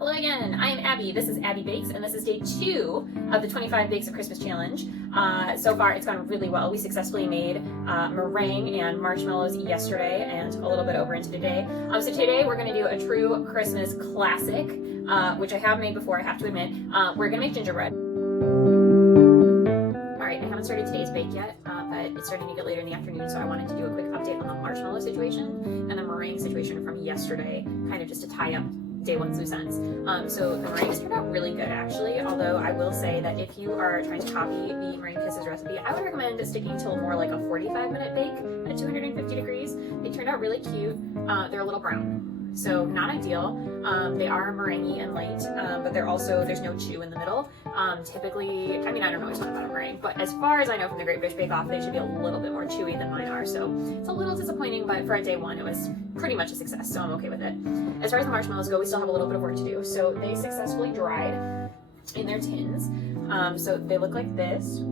Hello again, I am Abby. This is Abby Bakes, and this is day 2 of the 25 Bakes of Christmas challenge. So far, it's gone really well. We successfully made meringue and marshmallows yesterday and a little bit over into today. So today we're going to do a true Christmas classic, which I have made before, I have to admit. We're going to make gingerbread. Alright, I haven't started today's bake yet, but it's starting to get later in the afternoon, so I wanted to do a quick update on the marshmallow situation and the meringue situation from yesterday, kind of just to tie up day one's loose ends. So the meringues turned out really good actually, although I will say that if you are trying to copy the meringue kisses recipe, I would recommend sticking to more like a 45-minute bake at 250 degrees. They turned out really cute. They're a little brown, so not ideal. They are meringue and light, but there's no chew in the middle. Typically, I mean, I don't know a ton about a meringue, but as far as I know from the Great British Bake Off, they should be a little bit more chewy than mine are, so it's a little disappointing, but for a day one, it was pretty much a success, so I'm okay with it. As far as the marshmallows go, we still have a little bit of work to do. So they successfully dried in their tins. So they look like this.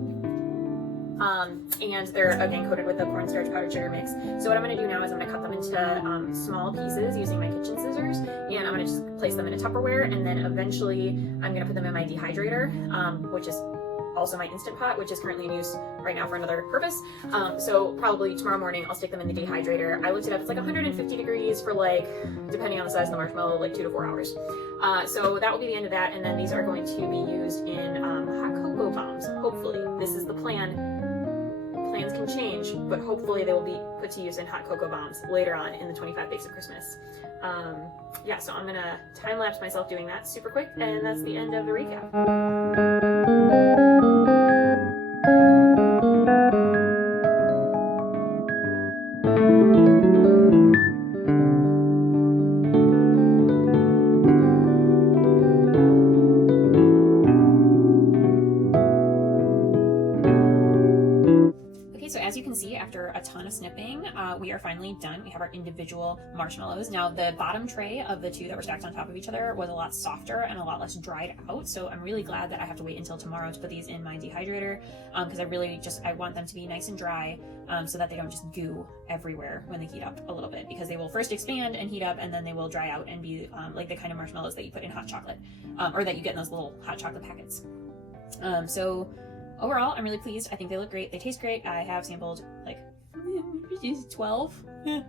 And they're again coated with the cornstarch powdered sugar mix. So what I'm going to do now is I'm going to cut them into small pieces using my kitchen scissors, and I'm going to just place them in a Tupperware, and then eventually I'm going to put them in my dehydrator, which is also my Instant Pot, which is currently in use right now for another purpose. So probably tomorrow morning I'll stick them in the dehydrator. I looked it up, it's like 150 degrees for like, depending on the size of the marshmallow, like 2 to 4 hours. So that will be the end of that, and then these are going to be used in hot cocoa bombs, hopefully. This is the plan. Plans can change, but hopefully they will be put to use in hot cocoa bombs later on in the 25 Bakes of Christmas. Yeah, so I'm gonna time-lapse myself doing that super quick, and that's the end of the recap. So as you can see, after a ton of snipping, we are finally done. We have our individual marshmallows. Now the bottom tray of the two that were stacked on top of each other was a lot softer and a lot less dried out. So I'm really glad that I have to wait until tomorrow to put these in my dehydrator, because I want them to be nice and dry, so that they don't just goo everywhere when they heat up a little bit, because they will first expand and heat up, and then they will dry out and be like the kind of marshmallows that you put in hot chocolate, or that you get in those little hot chocolate packets. So overall, I'm really pleased. I think they look great. They taste great. I have sampled like 12,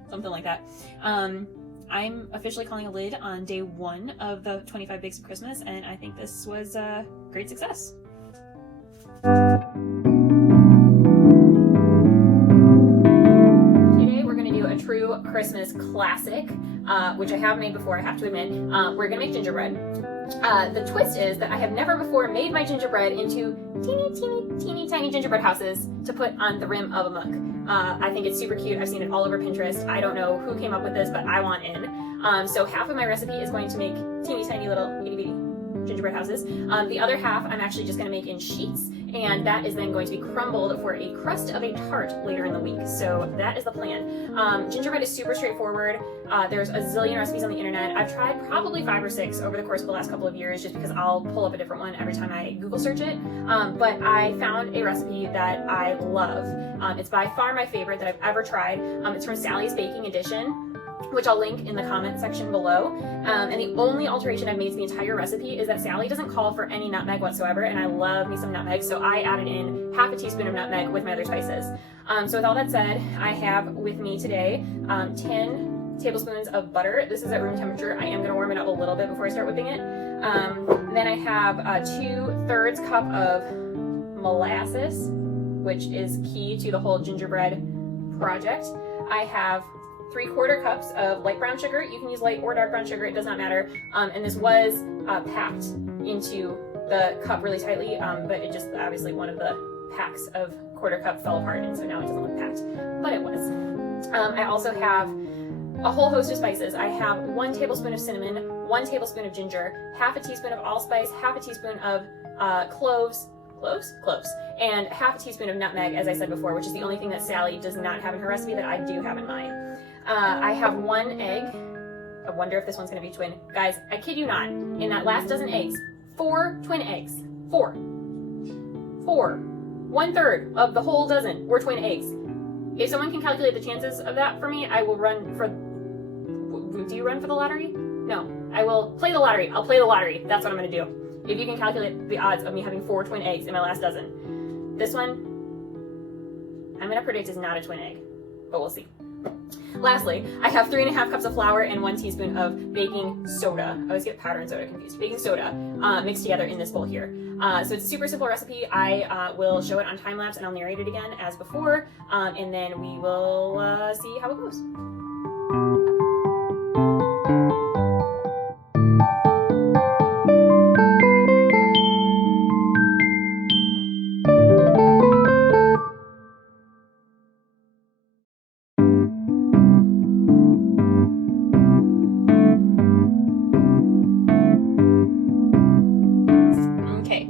something like that. I'm officially calling a lid on day 1 of the 25 Bakes of Christmas, and I think this was a great success. Today we're going to do a true Christmas classic, which I have made before, I have to admit. We're going to make gingerbread. The twist is that I have never before made my gingerbread into teeny tiny gingerbread houses to put on the rim of a mug. I think it's super cute. I've seen it all over Pinterest. I don't know who came up with this, but I want in. So half of my recipe is going to make teeny tiny little itty bitty gingerbread houses. The other half I'm actually just going to make in sheets, and that is then going to be crumbled for a crust of a tart later in the week. So that is the plan. Gingerbread is super straightforward. There's a zillion recipes on the internet. I've tried probably 5 or 6 over the course of the last couple of years, just because I'll pull up a different one every time I Google search it. But I found a recipe that I love. It's by far my favorite that I've ever tried. It's from Sally's Baking Edition, which I'll link in the comment section below. And the only alteration I've made to the entire recipe is that Sally doesn't call for any nutmeg whatsoever, and I love me some nutmeg, so I added in half a teaspoon of nutmeg with my other spices. So with all that said, I have with me today 10 tablespoons of butter. This is at room temperature. I am going to warm it up a little bit before I start whipping it. Then I have 2/3 cup of molasses, which is key to the whole gingerbread project. I have 3/4 cups of light brown sugar. You can use light or dark brown sugar, it does not matter. And this was packed into the cup really tightly, but it just, obviously one of the packs of 1/4 cup fell apart, and so now it doesn't look packed, but it was. I also have a whole host of spices. I have 1 tablespoon of cinnamon, 1 tablespoon of ginger, half a teaspoon of allspice, half a teaspoon of cloves, and half a teaspoon of nutmeg, as I said before, which is the only thing that Sally does not have in her recipe that I do have in mine. I have 1 egg. I wonder if this one's going to be twin. Guys, I kid you not, in that last dozen eggs, 4 twin eggs. 4. 1/3 of the whole dozen were twin eggs. If someone can calculate the chances of that for me, I will run for... Do you run for the lottery? No. I will play the lottery. I'll play the lottery. That's what I'm gonna do. If you can calculate the odds of me having 4 twin eggs in my last dozen. This one, I'm gonna predict is not a twin egg, but we'll see. Lastly, I have 3.5 cups of flour and 1 teaspoon of baking soda. I always get powder and soda confused. Baking soda mixed together in this bowl here. So it's a super simple recipe. I will show it on time lapse and I'll narrate it again as before, and then we will see how it goes.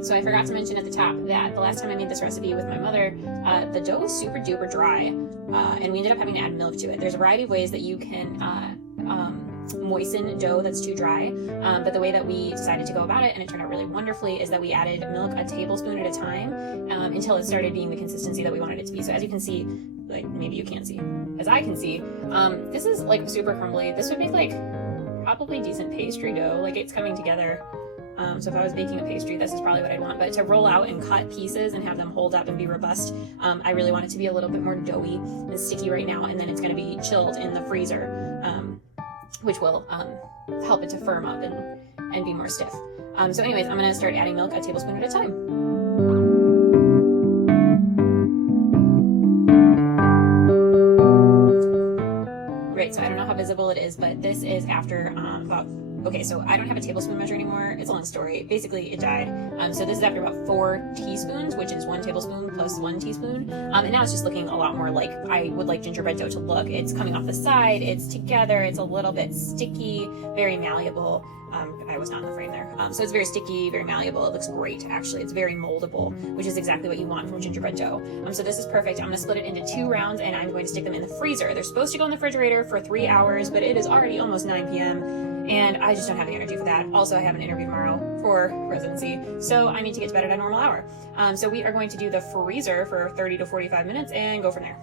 So I forgot to mention at the top that the last time I made this recipe with my mother, the dough was super duper dry, and we ended up having to add milk to it. There's a variety of ways that you can moisten dough that's too dry, but the way that we decided to go about it, and it turned out really wonderfully, is that we added milk a tablespoon at a time until it started being the consistency that we wanted it to be. So as you can see, like maybe you can't see, as I can see, this is like super crumbly. This would make like probably decent pastry dough, like it's coming together. So if I was baking a pastry, this is probably what I'd want. But to roll out and cut pieces and have them hold up and be robust, I really want it to be a little bit more doughy and sticky right now. And then it's going to be chilled in the freezer, which will help it to firm up and be more stiff. So anyways, I'm going to start adding milk a tablespoon at a time. Great, so I don't know how visible it is, but this is after okay, so I don't have a tablespoon measure anymore. It's a long story. Basically, it died. So this is after about 4 teaspoons, which is 1 tablespoon plus 1 teaspoon. And now it's just looking a lot more like I would like gingerbread dough to look. It's coming off the side, it's together, it's a little bit sticky, very malleable. I was not in the frame there. So it's very sticky, very malleable. It looks great, actually. It's very moldable, which is exactly what you want from gingerbread dough. So this is perfect. I'm going to split it into 2 rounds, and I'm going to stick them in the freezer. They're supposed to go in the refrigerator for 3 hours, but it is already almost 9 p.m., and I just don't have the energy for that. Also, I have an interview tomorrow for residency, so I need to get to bed at a normal hour. So we are going to do the freezer for 30 to 45 minutes and go from there.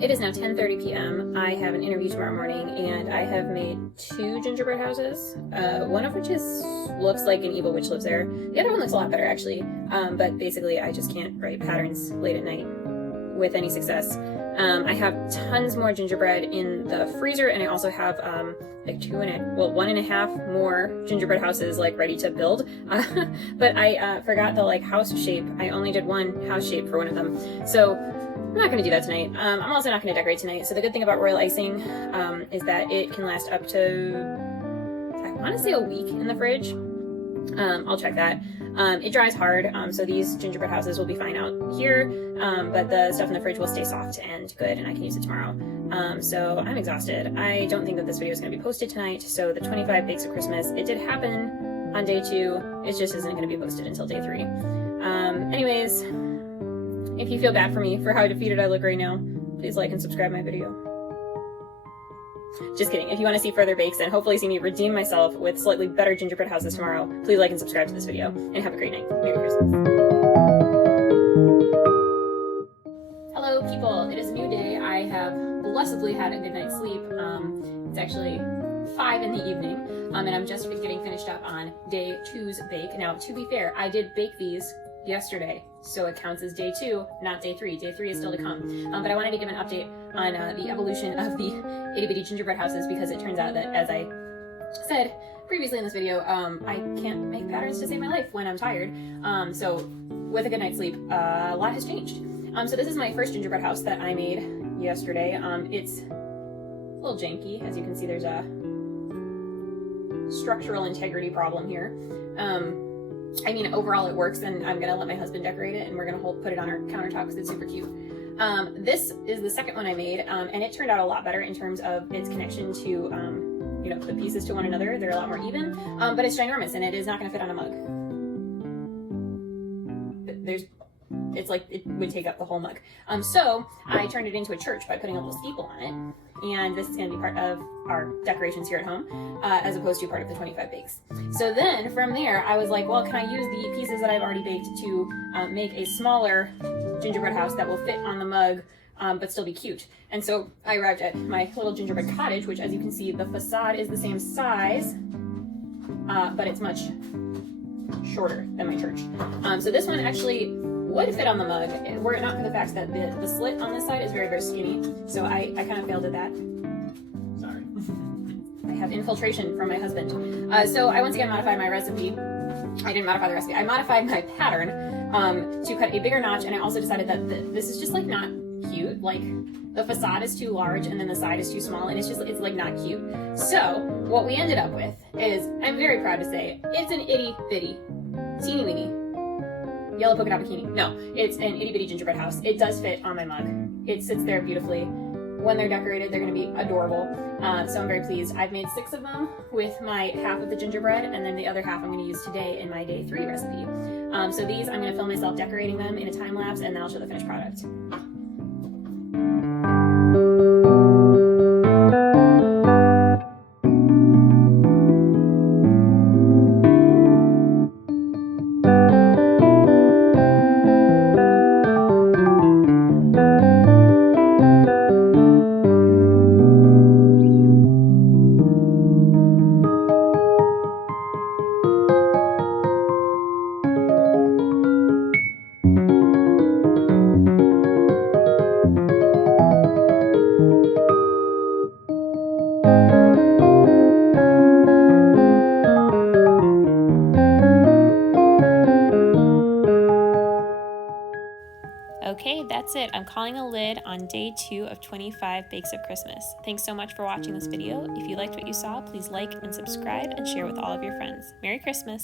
It is now 10:30 p.m. I have an interview tomorrow morning, and I have made 2 gingerbread houses, one of which looks like an evil witch lives there. The other one looks a lot better, actually, but basically I just can't write patterns late at night with any success. I have tons more gingerbread in the freezer, and I also have like 1.5 more gingerbread houses like ready to build. But I forgot the like house shape. I only did 1 house shape for one of them, so I'm not going to do that tonight. I'm also not going to decorate tonight. So the good thing about royal icing is that it can last up to, I want to say, a week in the fridge. I'll check that. It dries hard, so these gingerbread houses will be fine out here, but the stuff in the fridge will stay soft and good, and I can use it tomorrow. So I'm exhausted. I don't think that this video is going to be posted tonight, so the 25 bakes of Christmas, it did happen on day 2. It just isn't going to be posted until day 3. Anyways, if you feel bad for me for how defeated I look right now, please like and subscribe my video. Just kidding. If you want to see further bakes and hopefully see me redeem myself with slightly better gingerbread houses tomorrow, please like and subscribe to this video, and have a great night. Merry Christmas. Hello people, it is a new day. I have blessedly had a good night's sleep. It's actually 5 in the evening, and I'm just getting finished up on day 2's bake. Now, to be fair, I did bake these yesterday, so it counts as day 2, not day 3. Day 3 is still to come. But I wanted to give an update on the evolution of the itty bitty gingerbread houses, because it turns out that, as I said previously in this video, I can't make patterns to save my life when I'm tired. So with a good night's sleep, a lot has changed. So this is my first gingerbread house that I made yesterday. It's a little janky. As you can see, there's a structural integrity problem here. I mean, overall it works, and I'm gonna let my husband decorate it, and we're gonna put it on our countertop because it's super cute. This is the second one I made, and it turned out a lot better in terms of its connection to, you know, the pieces to one another. They're a lot more even, but it's ginormous, and it is not gonna fit on a mug. It's like it would take up the whole mug. So I turned it into a church by putting a little steeple on it, and this is going to be part of our decorations here at home, as opposed to part of the 25 bakes. So then from there, I was like, well, can I use the pieces that I've already baked to make a smaller gingerbread house that will fit on the mug, but still be cute? And so I arrived at my little gingerbread cottage, which, as you can see, the facade is the same size, but it's much shorter than my church. So this one actually would fit on the mug, were it not for the fact that the slit on this side is very, very skinny. So I kind of failed at that. Sorry. I have infiltration from my husband. So I once again modified my recipe. I didn't modify the recipe. I modified my pattern to cut a bigger notch, and I also decided that this is just like not cute. Like the facade is too large and then the side is too small, and it's like not cute. So what we ended up with is, I'm very proud to say, it's an itty bitty, teeny weeny yellow polka dot bikini. No, it's an itty bitty gingerbread house. It does fit on my mug. It sits there beautifully. When they're decorated, they're going to be adorable. So I'm very pleased. I've made 6 of them with my half of the gingerbread, and then the other half I'm going to use today in my day 3 recipe. So these, I'm going to film myself decorating them in a time lapse, and then I'll show the finished product. Okay, that's it. I'm calling a lid on day 2 of 25 Bakes of Christmas. Thanks so much for watching this video. If you liked what you saw, please like and subscribe and share with all of your friends. Merry Christmas!